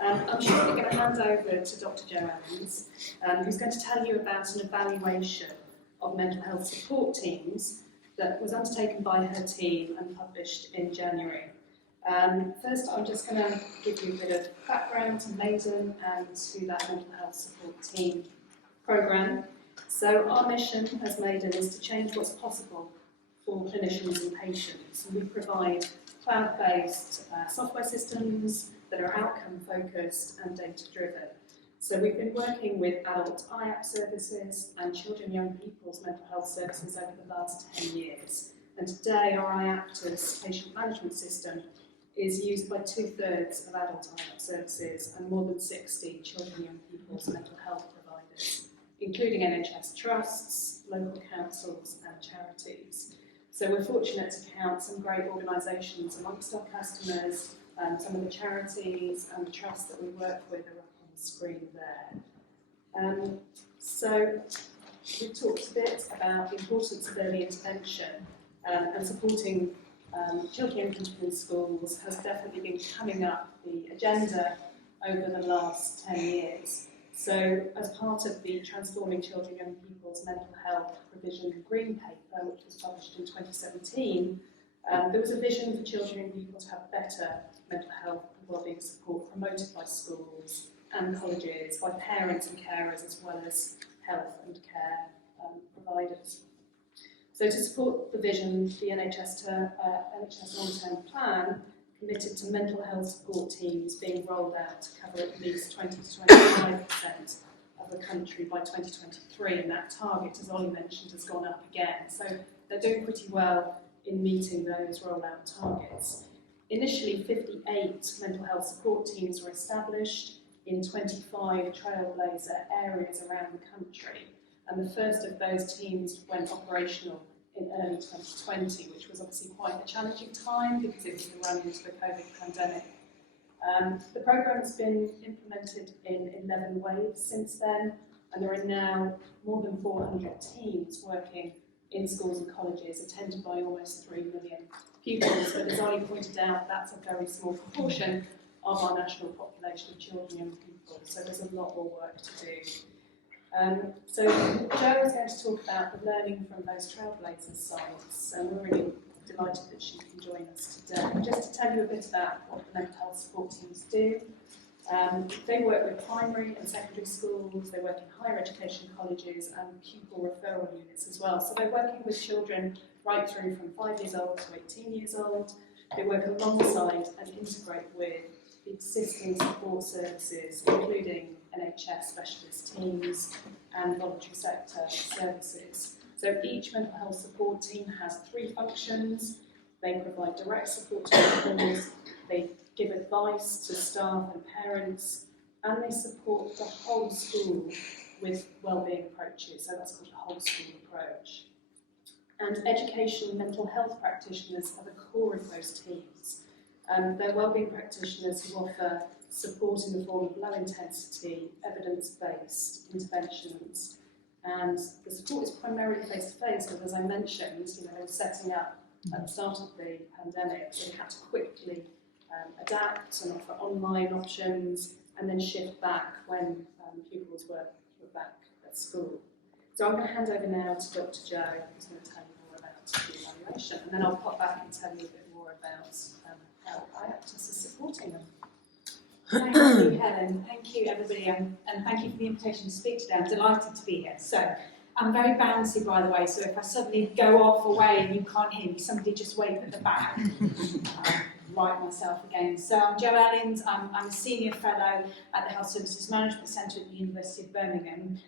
I'm shortly going to hand over to Dr. Jo Ellins, who's going to tell you about an evaluation of mental health support teams that was undertaken by her team and published in January. First, I'm just going to give you a bit of background to Maiden and to that mental health support team programme. So our mission as Maiden is to change what's possible for clinicians and patients. And we provide cloud-based software systems that are outcome-focused and data-driven. So we've been working with adult IAP services and children and young people's mental health services over the last 10 years. And today our IAPTA's patient management system is used by 2/3 of adult IAP services and more than 60 children and young people's mental health providers, including NHS trusts, local councils and charities. So we're fortunate to count some great organisations amongst our customers, some of the charities and the trusts that we work with are up on the screen there. So we've talked a bit about the importance of early intervention and supporting children and people in schools has definitely been coming up the agenda over the last 10 years. So as part of the Transforming Children and Young People's Mental Health Provision Green Paper, which was published in 2017, there was a vision for children and people to have better mental health and wellbeing support promoted by schools and colleges, by parents and carers, as well as health and care providers. So to support the vision, the NHS long-term plan committed to mental health support teams being rolled out to cover at least 20 to 25% of the country by 2023, and that target, as Ollie mentioned, has gone up again. So they're doing pretty well in meeting those rollout targets. Initially, 58 mental health support teams were established in 25 Trailblazer areas around the country, and the first of those teams went operational in early 2020, which was obviously quite a challenging time because it was the run into the COVID pandemic. The programme has been implemented in 11 waves since then, and there are now more than 400 teams working in schools and colleges, attended by almost 3 million pupils. But as Ollie pointed out, that's a very small proportion of our national population of children and young people, so there's a lot more work to do. So Jo is going to talk about the learning from those Trailblazer sites, and we're really delighted that she can join us today. Just to tell you a bit about what the mental health support teams do. They work with primary and secondary schools, they work in higher education colleges and pupil referral units as well. So they're working with children right through from 5 years old to 18 years old. They work alongside and integrate with the existing support services, including NHS specialist teams and voluntary sector services. So each mental health support team has 3 functions. They provide direct support to pupils, they give advice to staff and parents, and they support the whole school with wellbeing approaches, so that's called a whole school approach. And education and mental health practitioners are the core of those teams. They're wellbeing practitioners who offer support in the form of low-intensity, evidence-based interventions. And the support is primarily face-to-face, because as I mentioned, they were setting up at the start of the pandemic, so they had to quickly adapt and offer online options, and then shift back when pupils were back at school. So I'm going to hand over now to Dr. Jo, who's going to tell you more about the evaluation, and then I'll pop back and tell you a bit more about how IAPTAS is supporting them. Thank you, Helen. Thank you, everybody, and thank you for the invitation to speak today. I'm delighted to be here. So, I'm very bouncy, by the way, so if I suddenly go off away and you can't hear me, somebody just wave at the back. Right myself again. So I'm Jo Ellins, I'm a Senior Fellow at the Health Services Management Centre at the University of Birmingham.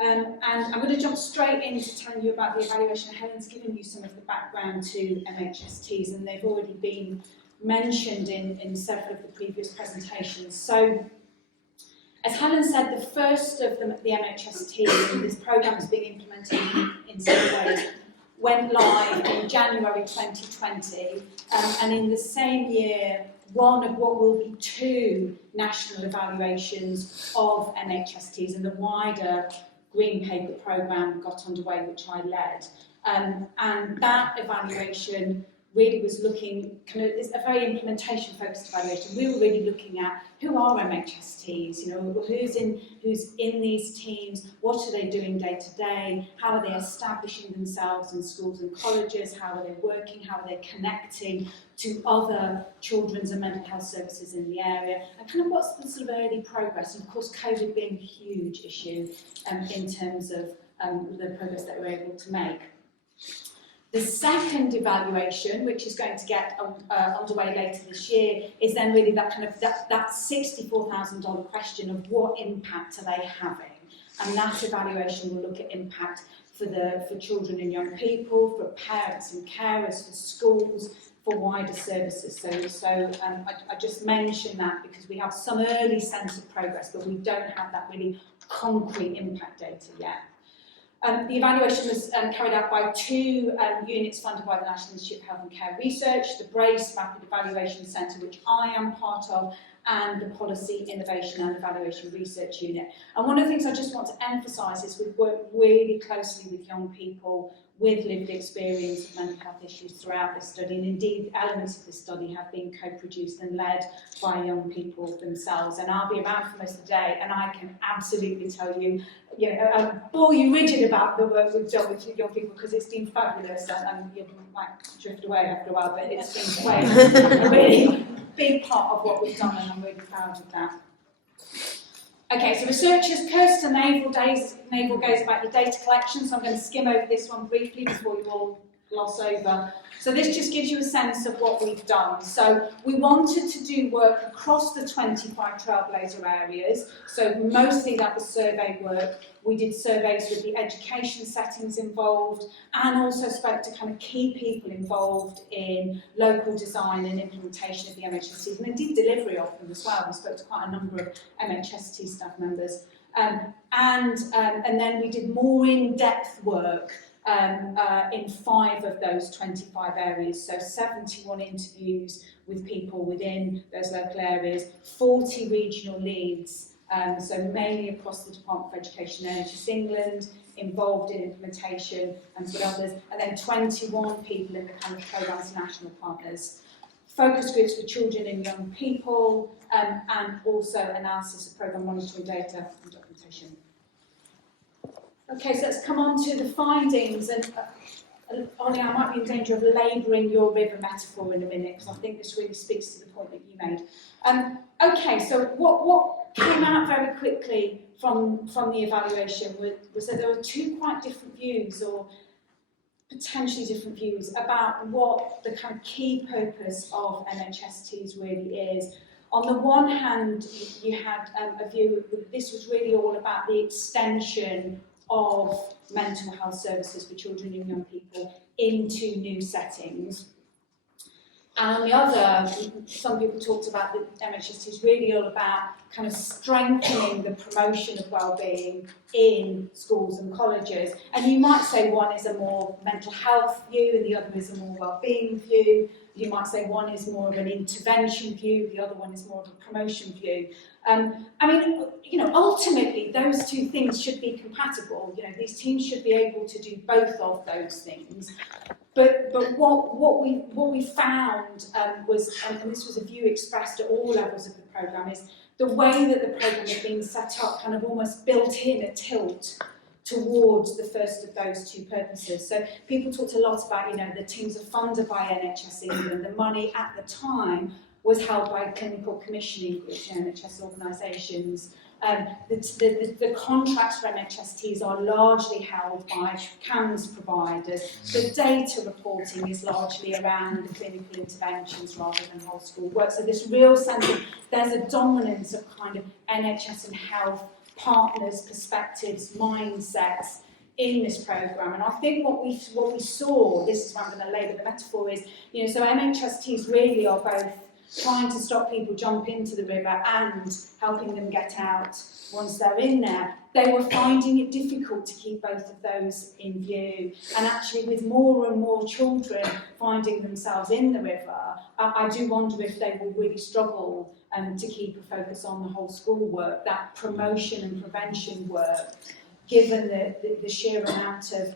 And I'm going to jump straight into telling you about the evaluation. Helen's given you some of the background to MHSTs, and they've already been mentioned in several of the previous presentations. So, as Helen said, the first of the MHSTs, and this programme is being implemented in several ways, went live in January 2020, and in the same year, one of what will be 2 national evaluations of MHSTs, and the wider Green Paper programme got underway, which I led. And that evaluation really was looking, it's a very implementation focused evaluation. We were really looking at who are MHSTs, who's in these teams, what are they doing day to day, how are they establishing themselves in schools and colleges, how are they working, how are they connecting to other children's and mental health services in the area, and kind of what's the sort of early progress, and of course COVID being a huge issue in terms of the progress that we're able to make. The second evaluation, which is going to get underway later this year, is then really that kind of that $64,000 question of what impact are they having, and that evaluation will look at impact for children and young people, for parents and carers, for schools, for wider services. So I just mention that because we have some early sense of progress, but we don't have that really concrete impact data yet. The evaluation was carried out by two units funded by the National Institute of Health and Care Research, the BRACE Rapid Evaluation Centre, which I am part of, and the Policy, Innovation and Evaluation Research Unit. And one of the things I just want to emphasise is we've worked really closely with young people with lived experience of mental health issues throughout this study, and indeed elements of this study have been co-produced and led by young people themselves. And I'll be around for most of the day, and I can absolutely tell you, I'll bore you rigid about the work we've done with young people because it's been fabulous, and you might drift away after a while, but it's been a really big part of what we've done, and I'm really proud of that. Okay, so researchers, Kirst and Naval goes about your data collection, so I'm going to skim over this one briefly before you all gloss over. So this just gives you a sense of what we've done. So we wanted to do work across the 25 Trailblazer areas, so mostly that was survey work. We did surveys with the education settings involved, and also spoke to kind of key people involved in local design and implementation of the MHSTs, and indeed delivery of them as well. We spoke to quite a number of MHST staff members. And then we did more in-depth work in 5 of those 25 areas, so 71 interviews with people within those local areas, 40 regional leads, so mainly across the Department for Education and NHS England, involved in implementation and some others, and then 21 people in the kind of programme's national partners. Focus groups for children and young people, and also analysis of programme monitoring data and documentation. Okay, so let's come on to the findings, and Ollie, I might be in danger of labouring your river metaphor in a minute, because I think this really speaks to the point that you made. Okay, so what came out very quickly from the evaluation was that there were 2 quite different views, or potentially different views, about what the kind of key purpose of MHSTs really is. On the one hand, you had a view that this was really all about the extension of mental health services for children and young people into new settings. And on the other, some people talked about the MHST is really all about kind of strengthening the promotion of wellbeing in schools and colleges. And you might say one is a more mental health view and the other is a more wellbeing view. You might say one is more of an intervention view, the other one is more of a promotion view. I mean, ultimately those 2 things should be compatible. These teams should be able to do both of those things. But what we found was, and this was a view expressed at all levels of the programme, is the way that the programme had been set up kind of almost built in a tilt towards the first of those 2 purposes. So people talked a lot about, the teams are funded by NHS England. The money at the time was held by clinical commissioning groups, NHS organisations. The contracts for MHSTs are largely held by CAMS providers. The data reporting is largely around the clinical interventions rather than whole school work. So this real sense of there's a dominance of kind of NHS and health partners, perspectives, mindsets in this programme. And I think what we saw, this is where I'm going to labour the metaphor, is, so MHSTs really are both trying to stop people jump into the river and helping them get out once they're in there. They were finding it difficult to keep both of those in view. And actually, with more and more children finding themselves in the river, I do wonder if they will really struggle to keep a focus on the whole school work, that promotion and prevention work, given the sheer amount of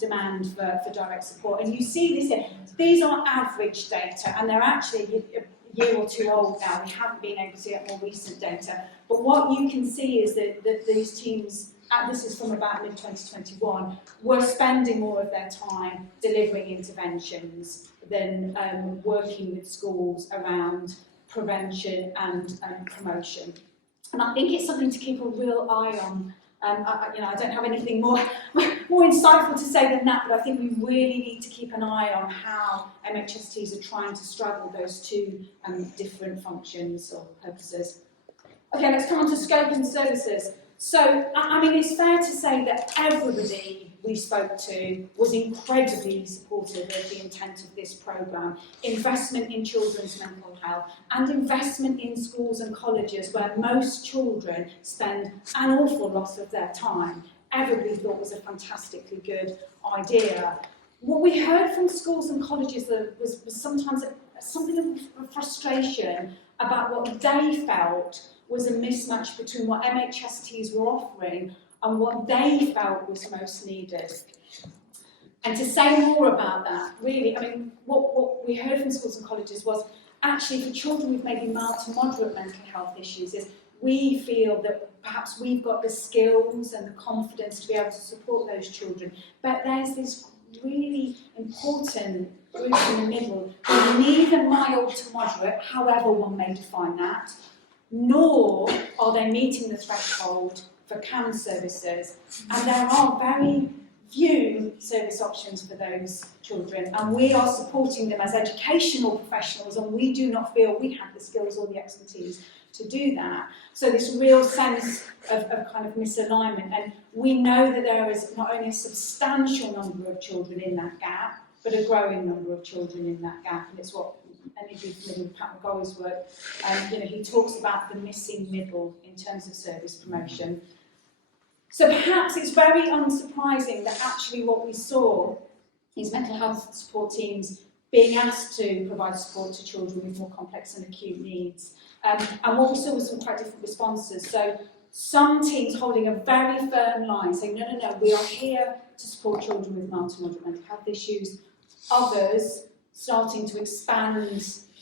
demand for direct support. And you see this here. These are average data, and they're actually a year or two old now. We haven't been able to get more recent data. But what you can see is that these teams, and this is from about mid-2021, were spending more of their time delivering interventions than working with schools around prevention and promotion. And I think it's something to keep a real eye on. I don't have anything more insightful to say than that, but I think we really need to keep an eye on how MHSTs are trying to straddle those two different functions or purposes. Okay, let's come on to scope and services. So, I mean, it's fair to say that everybody we spoke to was incredibly supportive of the intent of this programme. Investment in children's mental health and investment in schools and colleges where most children spend an awful lot of their time. Everybody thought was a fantastically good idea. What we heard from schools and colleges was sometimes something of frustration about what they felt was a mismatch between what MHSTs were offering and what they felt was most needed. And to say more about that, really, I mean, what we heard from schools and colleges was actually for children with maybe mild to moderate mental health issues is we feel that perhaps we've got the skills and the confidence to be able to support those children, but there's this really important group in the middle who are neither mild to moderate, however one may define that, nor are they meeting the threshold for CAM services, and there are very few service options for those children, and we are supporting them as educational professionals, and we do not feel we have the skills or the expertise to do that. So this real sense of kind of misalignment, and we know that there is not only a substantial number of children in that gap, but a growing number of children in that gap, and it's what any of you familiar with Pat McGorry's work, he talks about the missing middle in terms of service promotion. So perhaps it's very unsurprising that actually what we saw is mental health support teams being asked to provide support to children with more complex and acute needs. And what we saw was some quite different responses. So some teams holding a very firm line, saying, no, we are here to support children with mild to moderate mental health issues. Others starting to expand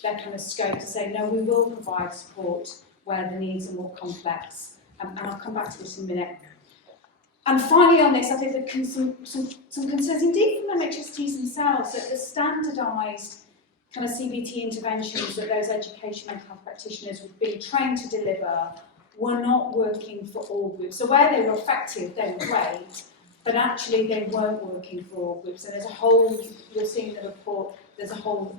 their kind of scope to say, no, we will provide support where the needs are more complex. And I'll come back to this in a minute. And finally on this, I think there are some concerns indeed from MHSTs themselves that the standardised kind of CBT interventions that those education mental health practitioners would be trained to deliver were not working for all groups. So where they were effective, they were great, but actually they weren't working for all groups. And there's a whole, you'll see in the report, there's a whole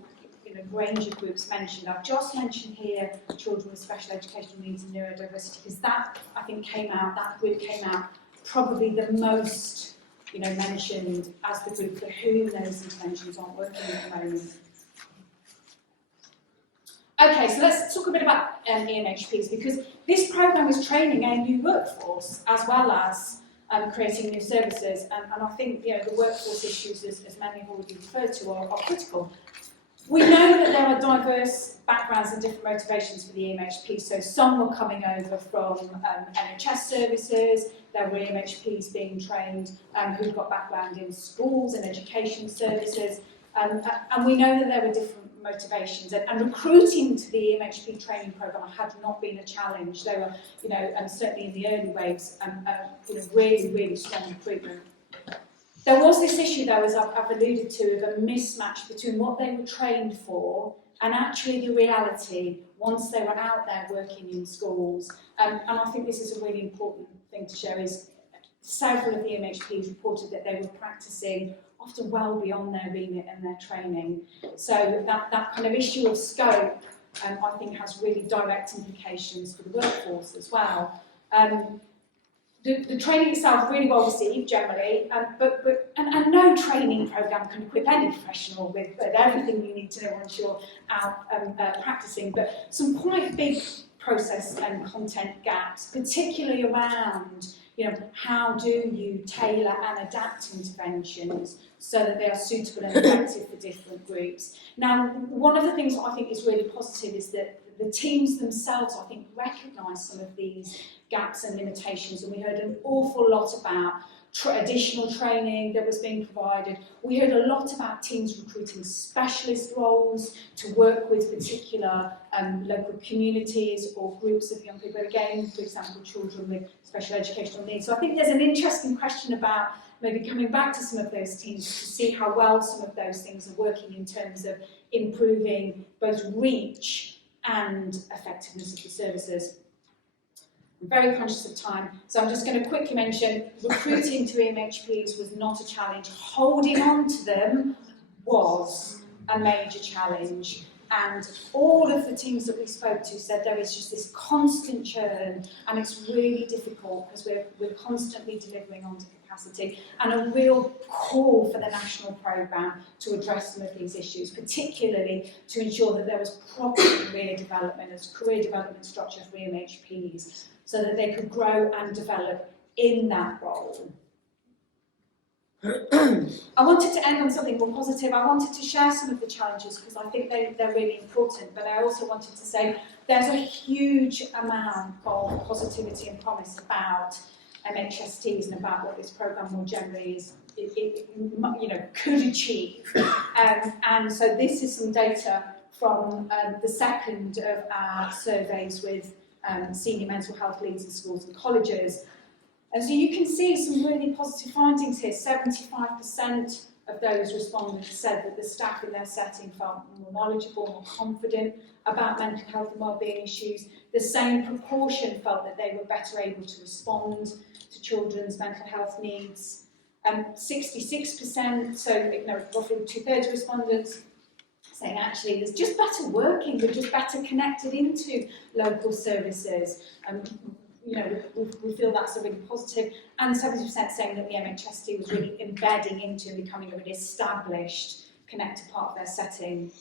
range of groups mentioned. I've just mentioned here children with special educational needs and neurodiversity, because that, I think, that group came out probably the most mentioned as the group for whom those interventions aren't working at the moment. Okay, so let's talk a bit about EMHPs, because this programme is training a new workforce as well as creating new services, and I think the workforce issues, as many have already referred to, are critical. We know that there are diverse backgrounds and different motivations for the EMHPs, so some were coming over from NHS services, there were EMHPs being trained who've got background in schools and education services, and we know that there were different motivations, and recruiting to the EMHP training programme had not been a challenge. There were, and certainly in the early waves, really, really strong recruitment. There was this issue, though, as I've alluded to, of a mismatch between what they were trained for and actually the reality once they were out there working in schools. And I think this is a really important thing to share, is several of the MHPs reported that they were practising often well beyond their remit and their training. So that kind of issue of scope, I think, has really direct implications for the workforce as well. The training itself really well received generally, and no training programme can equip any professional with everything you need to know once you're out practising, but some quite big process and content gaps, particularly around how do you tailor and adapt interventions so that they are suitable and effective for different groups. Now, one of the things that I think is really positive is that the teams themselves, I think, recognise some of these gaps and limitations, and we heard an awful lot about additional training that was being provided. We heard a lot about teams recruiting specialist roles to work with particular local communities or groups of young people, again, for example, children with special educational needs. So I think there's an interesting question about maybe coming back to some of those teams to see how well some of those things are working in terms of improving both reach and effectiveness of the services. I'm very conscious of time, so I'm just going to quickly mention recruiting to MHPs was not a challenge. Holding on to them was a major challenge, and all of the teams that we spoke to said there is just this constant churn, and it's really difficult because we're constantly delivering onto capacity, and a real call for the national programme to address some of these issues, particularly to ensure that there was proper career development structure for MHPs, so that they could grow and develop in that role. I wanted to end on something more positive. I wanted to share some of the challenges because I think they're really important, but I also wanted to say there's a huge amount of positivity and promise about MHSTs and about what this programme more generally could achieve. And so this is some data from the second of our surveys with senior mental health leads in schools and colleges. And so you can see some really positive findings here. 75% of those respondents said that the staff in their setting felt more knowledgeable, more confident about mental health and wellbeing issues. The same proportion felt that they were better able to respond to children's mental health needs. 66%, so roughly 2/3 of respondents, saying actually there's just better working, we're just better connected into local services. We feel that's a really positive, and 70% saying that the MHST was really embedding into and becoming a really established, connected part of their setting.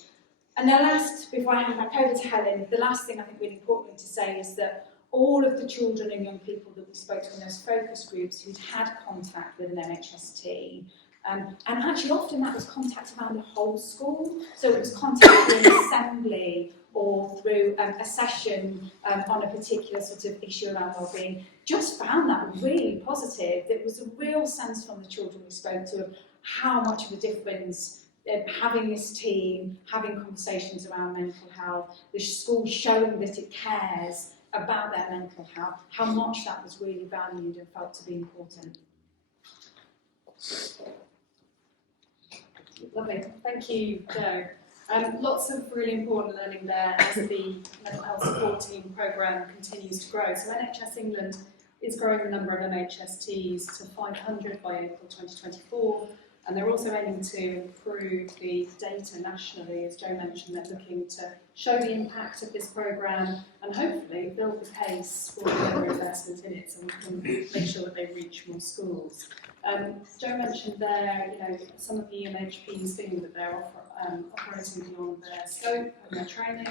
And the last, before I hand back over to Helen, the last thing I think really important to say is that all of the children and young people that we spoke to in those focus groups who'd had contact with an MHST, and actually often that was contact around the whole school, so it was contact through an assembly or through a session on a particular sort of issue around wellbeing, just found that really positive. There was a real sense from the children we spoke to of how much of a difference having this team, having conversations around mental health, the school showing that it cares about their mental health, how much that was really valued and felt to be important. Lovely, thank you, Jo. Lots of really important learning there as the mental health support team programme continues to grow. So NHS England is growing the number of MHSTs to 500 by April 2024, and they're also aiming to improve the data nationally. As Jo mentioned, they're looking to show the impact of this programme and hopefully build the case for further investment in it so we can make sure that they reach more schools. Jo mentioned there, some of the MHPs feeling that they're operating beyond their scope and their training,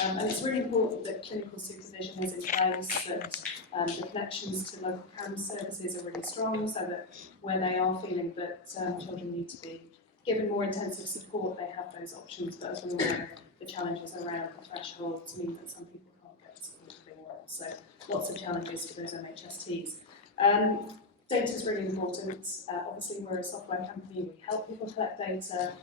and it's really important that clinical supervision is in place, that the connections to local CAM services are really strong, so that where they are feeling that children need to be given more intensive support, they have those options. But as we all know, the challenges around the thresholds mean that some people can't get the support they want. So lots of challenges for those MHSTs. Data is really important. Obviously, we're a software company. We help people collect data.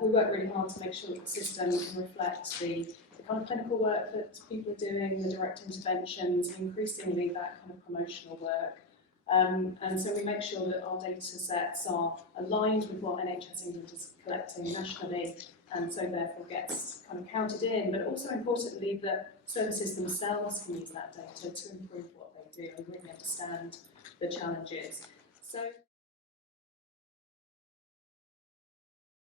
We work really hard to make sure that the system can reflect the kind of clinical work that people are doing, the direct interventions, and increasingly that kind of promotional work. And so we make sure that our data sets are aligned with what NHS England is collecting nationally, and so therefore gets kind of counted in, but also importantly that services themselves can use that data to improve what they do and really understand the challenges. So